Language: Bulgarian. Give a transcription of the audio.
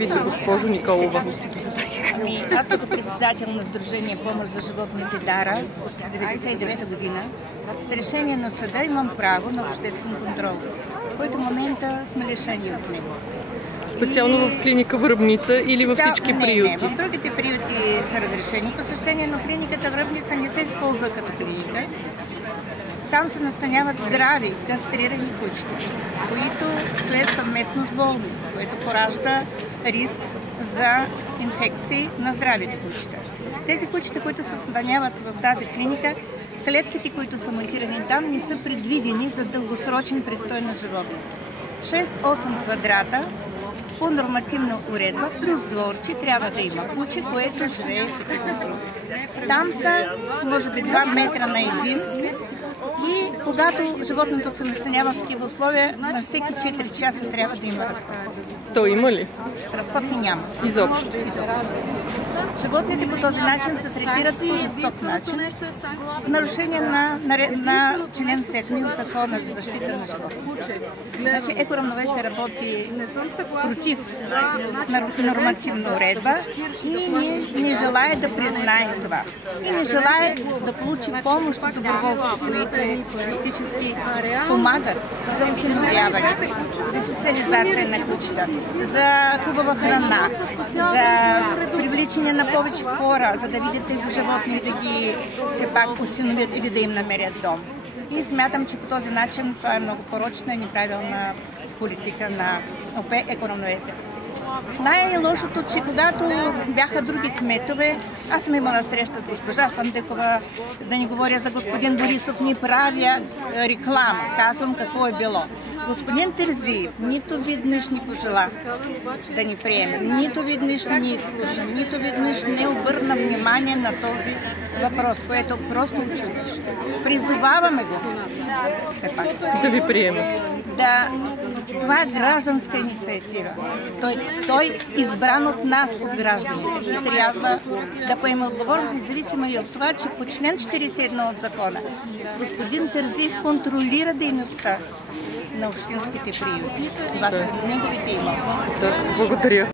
Какви са, госпожо Николова? Аз като председател на Сдружение Помощ за животните Дара от 1999 година с решение на съда имам право на обществен контрол, който в момента сме лишени от него. Специално в клиника Връбница или във всички приюти? Не, в другите приюти са разрешени посещения, но клиниката Връбница не се използва като клиника. Там се настаняват здрави, кастрирани кучета, които стоят съвместно с болни, което поражда риск за инфекции на здравите кучета. Тези кучета, които се настаняват в тази клиника, клетките, които са монтирани там, не са предвидени за дългосрочен престой на животни. 6-8 квадрата по нормативна уредба, плюс дворче, трябва да има куче, което живее в такива условия. Там са, може би, 2 метра на един и когато животното се настанява в такива условия, на всеки 4 часа трябва да има разход. То има ли? Разход няма. Изобщо. Животните по този начин се третират по жесток начин, в нарушение на член 7 от Закона за защита на животните. Значи Екоравновесие работи против нормативна уредба и не желае да признае това. И не желае да получи помощ от доброволци, които фактически помагат за осиновяване, за социализация на кучета, за хубава храна, за привличане на повече хора, за да видят тези животни и да ги все пак осиновят или да им намерят дом. И смятам, че по този начин това е много порочна и неправилна политика на ОП Екоравновесие. Най-лошото, че когато бяха други кметове, аз съм имала среща с госпожа Фандекова, да ни говоря за господин Борисов, ни правя реклама, казвам какво е било. Господин Терзиев нито веднъж ни пожела да ни приеме, нито веднъж ни изслуша, нито веднъж не обърна внимание на този въпрос, което е просто учудващо. Призоваваме го все пак Да ви приеме. Това е гражданска инициатива. Той избран от нас, от гражданите, и трябва да поема отговорност, независимо и от това, че по член 41 от закона господин Терзиев контролира дейността на общинските приюти. Това са неговите имоти. Да, благодаря.